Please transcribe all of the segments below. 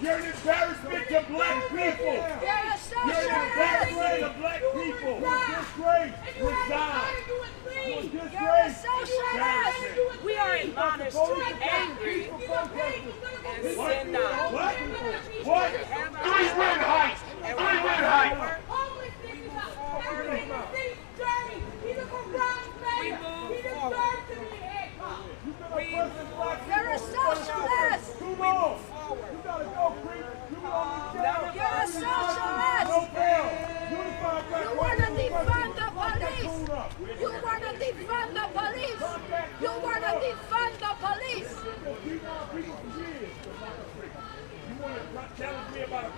You're an embarrassment to black people. You're an embarrassment to black people. Disgrace. Resign. You're a socialist. We are admonished to be angry and sin not. What? Three-win height. Three-win height. We move forward. You're a socialist. Too long. You gotta go, Creep. You're a socialist. No bail. Unified black You want to defund the police. You want to defund the police. You want to defund the police.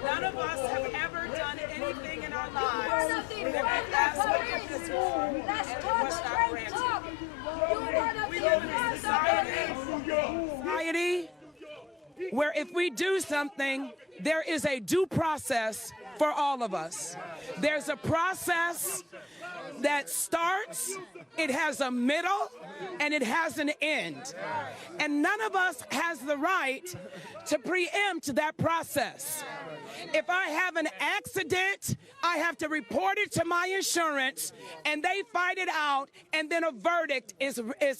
None of us have ever done anything in our lives You want to defund the police. Let's talk straight talk. You want to defund the police. society where if we do something, there is a due process for all of us. There's a process that starts, it has a middle, and it has an end. And none of us has the right to preempt that process. If I have an accident, I have to report it to my insurance, and they fight it out, and then a verdict is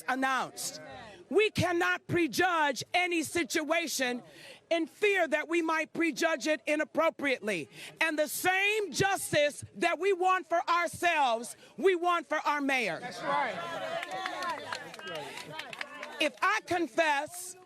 announced. We cannot prejudge any situation in fear that we might prejudge it inappropriately. And the same justice that we want for ourselves, we want for our mayor. That's right. If I confess,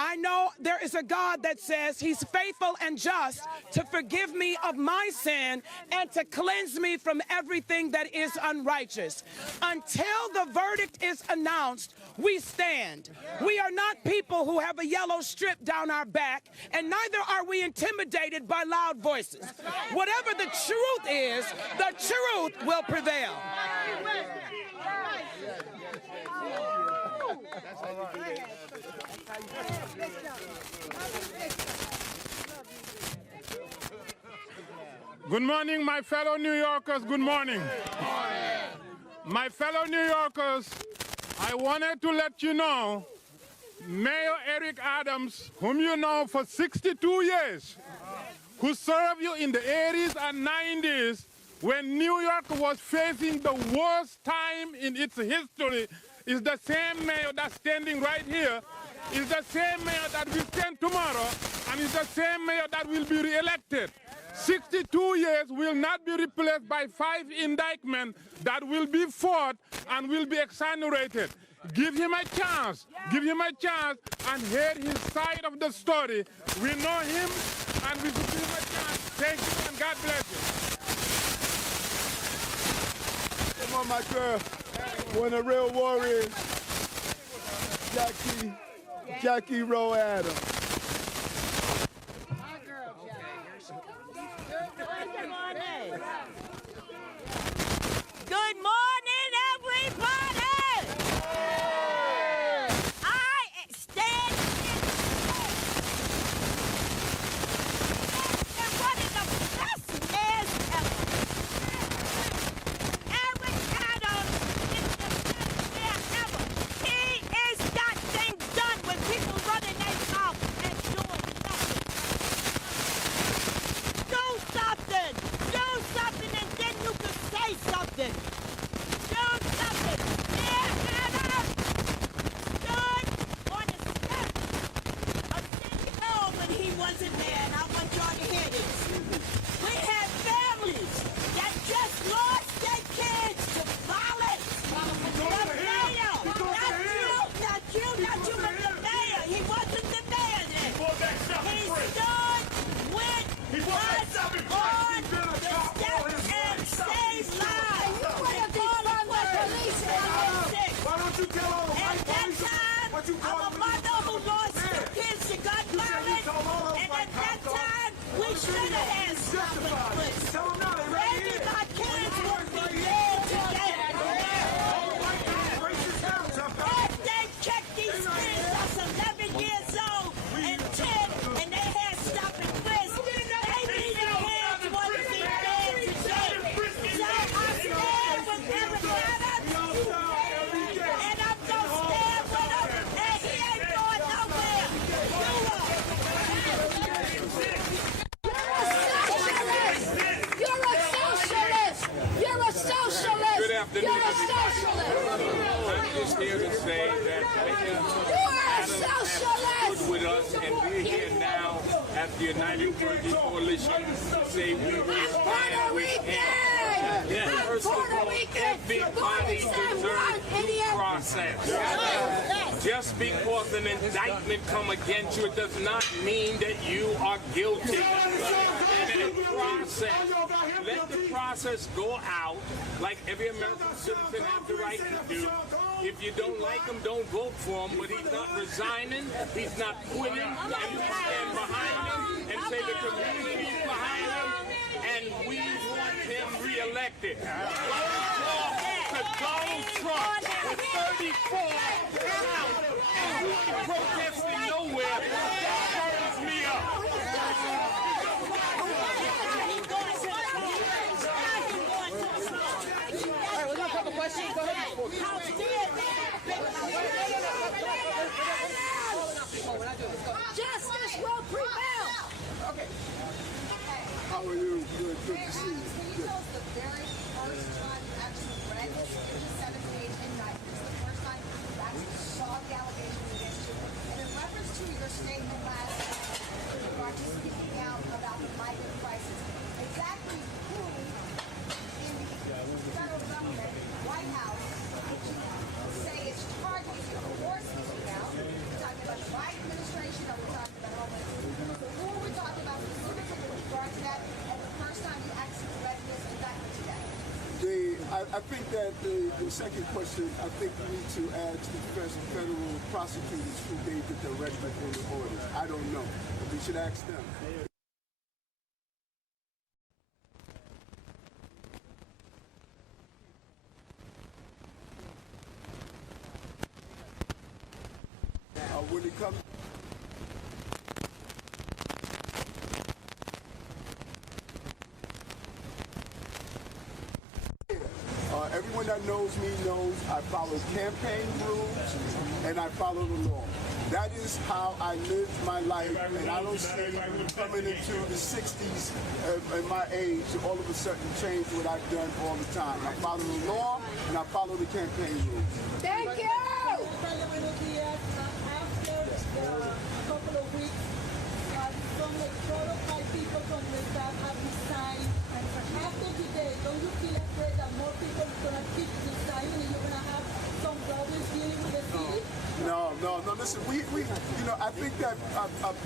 I know there is a God that says he's faithful and just to forgive me of my sin and to cleanse me from everything that is unrighteous. Until the verdict is announced, we stand. We are not people who have a yellow strip down our back, and neither are we intimidated by loud voices. Whatever the truth is, the truth will prevail. Good morning, my fellow New Yorkers. Good morning. My fellow New Yorkers, I wanted to let you know, Mayor Eric Adams, whom you know for 62 years, who served you in the 80s and 90s when New York was facing the worst time in its history, is the same mayor that's standing right here, is the same mayor that will stand tomorrow, and is the same mayor that will be re-elected. 62 years will not be replaced by 5 indictments that will be fought and will be exonerated. Give him a chance. Give him a chance and hear his side of the story. We know him and we should give him a chance. Thank you and God bless you. Come on, my girl. One of the real warriors, Jackie Rowe Adams. Good morning, everybody! I stand in one of the best mayors ever. Eric Adams is the best mayor ever. He is got things done when people running their mouth. here to say that Mayor Adams has stood with us, and we're here now as the United Clergy Coalition to say we will stand with him. First of all, everybody deserves due process. Just because an indictment come against you, it does not mean that you are guilty. Let the process go out like every American citizen has the right to do. If you don't like him, don't vote for him, but he's not resigning, he's not quitting, and you stand behind him and say the community is behind him, and we want him reelected. To Donald Trump with 34 out and you ain't protesting nowhere, that burns me up. Questions? Go ahead. Justice will prevail. Okay. How are you? Good to see you. Can you tell us the very first time you actually read this 57-page indictment? It's the first time you actually saw the allegations against you. And in reference to your statement last night with regard to speaking out about the migrant crisis, exactly who in the federal government, White House, would you say is targeting you for speaking out? We're talking about the Biden administration, or we're talking about Homeland Security. So who are we talking about specifically with regard to that? And the first time you actually read this indictment today? I think that the second question, I think we need to add to the federal prosecutors who gave the directive and the orders. I don't know. But we should ask them. When it comes everyone that knows me knows I follow campaign rules and I follow the law. That is how I live my life, and I don't see coming into the 60s at my age to all of a sudden change what I've done all the time. I follow the law and I follow the campaign rules. Thank you. A couple of weeks, some like 4 or 5 people from the staff have resigned. And after today, don't you feel afraid that more people are going to keep resigning and you're going to have some problems dealing with the city? No. Listen, we I think that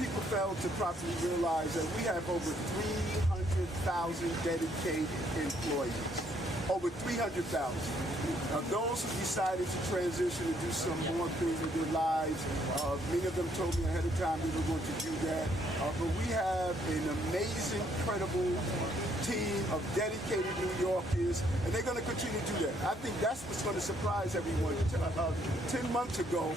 people fail to properly realize that we have over 300,000 dedicated employees. Over 300,000. Those who decided to transition and do some more things with their lives, many of them told me ahead of time they were going to do that. But we have an amazing, credible team of dedicated New Yorkers, and they're going to continue to do that. I think that's what's going to surprise everyone. 10 months ago,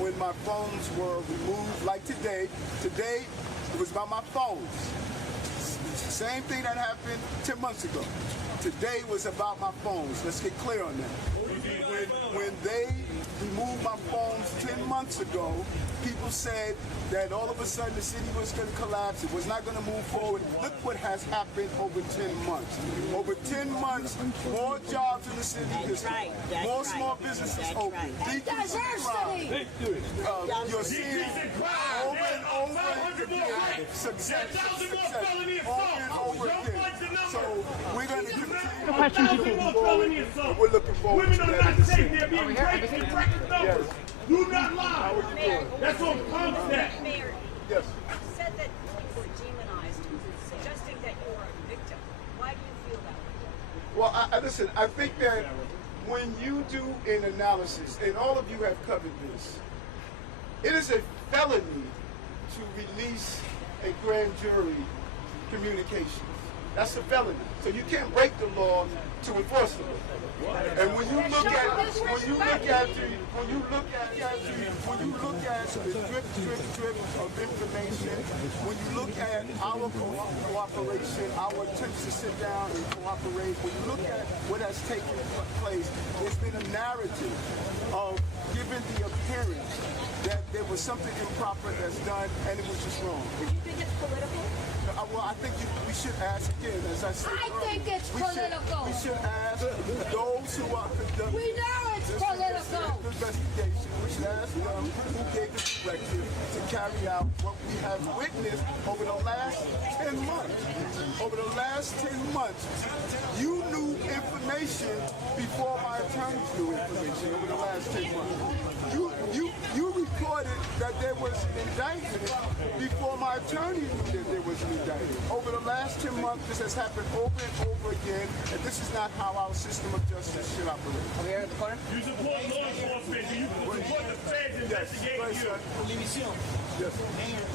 when my phones were removed, like today it was about my phones. Same thing that happened 10 months ago. Today was about my phones. Let's get clear on that. When they removed my phones 10 months ago, people said that all of a sudden the city was going to collapse. It was not going to move forward. Look what has happened over 10 months. Over 10 months, more jobs in the city, more small businesses open. Decrease in crime. You're seeing over and over again success over and over again. So we're going to continue moving forward. We're looking forward to that in the city. Yes. Do not lie. That's on that. Mayor, yes. you said that you were demonized, suggesting that you were a victim. Why do you feel that way? Well, listen, I think that when you do an analysis, and all of you have covered this, it is a felony to release a grand jury communication. That's a felony. So you can't break the law to enforce the law. And when you look at the drip of information, when you look at our cooperation, our attempts to sit down and cooperate, when you look at what has taken place, there's been a narrative of giving the appearance that there was something improper that's done and it was just wrong. Do you think it's political? Well, I think we should ask again, as I said. I think it's political. We should ask those who are conducting. We know it's political. Investigation. We should ask them who gave the directive to carry out what we have witnessed over the last 10 months. Over the last 10 months, you knew information before my attorneys knew information over the last 10 months. You reported that there was an indictment before my attorney knew that there was an indictment. Over the last 10 months, this has happened over and over again, and this is not how our system of justice should operate. Over here at the corner? You support law enforcement. You support the feds investigating you. Yes. Mayor,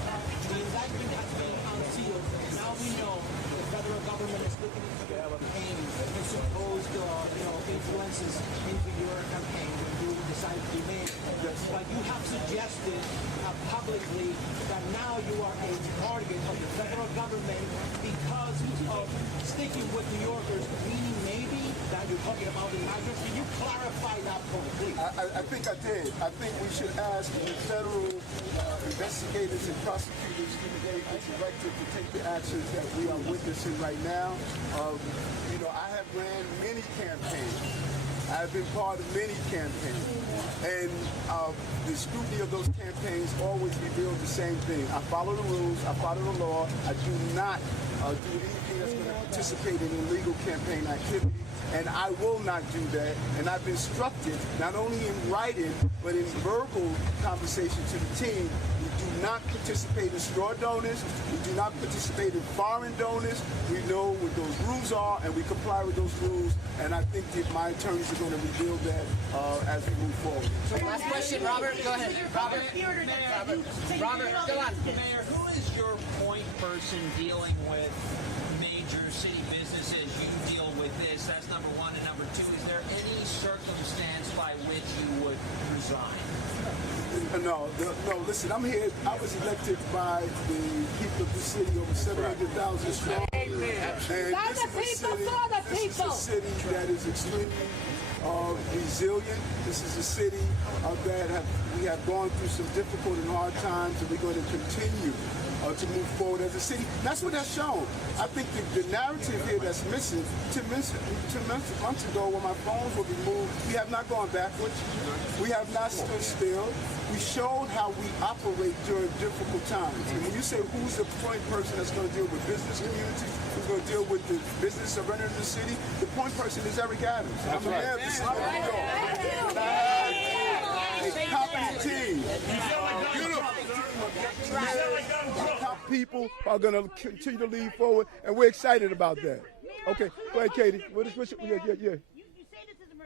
the indictment has been unsealed. Now we know the federal government is looking into the campaign and supposed influences into your campaign when you decide to be mayor. But you have suggested publicly that now you are a target of the federal government because of sticking with New Yorkers, meaning maybe that you're talking about the migrants. Can you clarify that point, please? I think I did. I think we should ask the federal investigators and prosecutors who gave the directive to take the actions that we are witnessing right now. I have ran many campaigns. I've been part of many campaigns, and the scrutiny of those campaigns always revealed the same thing. I follow the rules, I follow the law, I do not do anything that's going to participate in illegal campaign activity, and I will not do that. And I've instructed, not only in writing, but in verbal conversation to the team, we do not participate in straw donors, we do not participate in foreign donors. We know what those rules are, and we comply with those rules, and I think that my attorneys are going to reveal that as we move forward. Last question, Robert. Go ahead. Robert, go on. Mayor, who is your point person dealing with major city businesses? You deal with this. That's number one. And number two, is there any circumstance by which you would resign? No, listen, I'm here. I was elected by the people of the city, over 700,000 strong. And this is a city that is extremely resilient. This is a city that we have gone through some difficult and hard times, and we're going to continue to move forward as a city. And that's what that's shown. I think the narrative here that's missing, 2 months ago when my phones were removed, we have not gone backwards. We have not stood still. We showed how we operate during difficult times. And when you say who's the point person that's going to deal with business community, who's going to deal with the business of running the city, the point person is Eric Adams. I'm the mayor of the city of New York. And I have a competent team. People are going to continue to lead forward, and we're excited about that. Okay, go ahead, Katie. You say this is a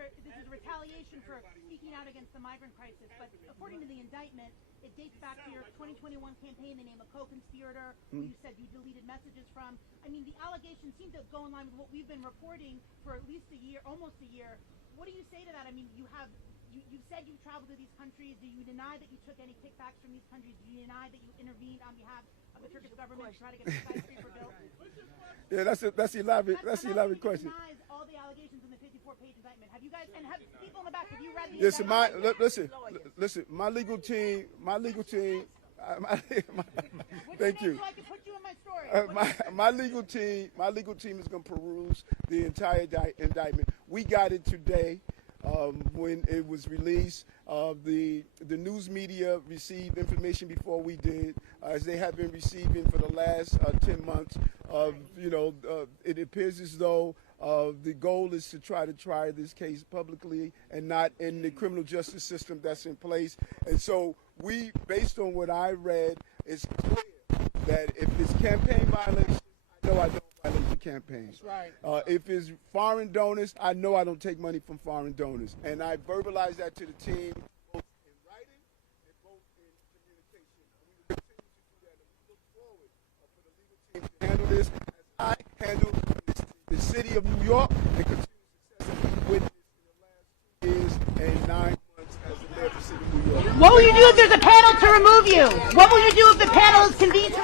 retaliation for speaking out against the migrant crisis, but according to the indictment, it dates back to your 2021 campaign. They name a co-conspirator who you said you deleted messages from. I mean, the allegations seem to go in line with what we've been reporting for at least a year, almost a year. What do you say to that? I mean, you said you traveled to these countries. Do you deny that you took any kickbacks from these countries? Do you deny that you intervened on behalf of the Turkish government to try to get the skyscraper built? Yeah, that's an elaborate question. Denies all the allegations in the 54-page indictment. Have you guys, and have people in the back, have you read the indictment? Listen, my legal team, thank you. So I can put you in my story. My legal team is going to peruse the entire indictment. We got it today. When it was released, the news media received information before we did, as they have been receiving for the last 10 months. It appears as though the goal is to try this case publicly and not in the criminal justice system that's in place. And so we, based on what I read, it's clear that if it's campaign violation, I know I don't violate the campaigns. Right. If it's foreign donors, I know I don't take money from foreign donors. And I verbalize that to the team, both in writing and both in communication. We will continue to do that, and we look forward for the legal team to handle this as I handle the city of New York and continue success that we've witnessed in the last 2 years and 9 months as the mayor of the city of New York. What will you do if there's a panel to remove you? What will you do if the panel is convened to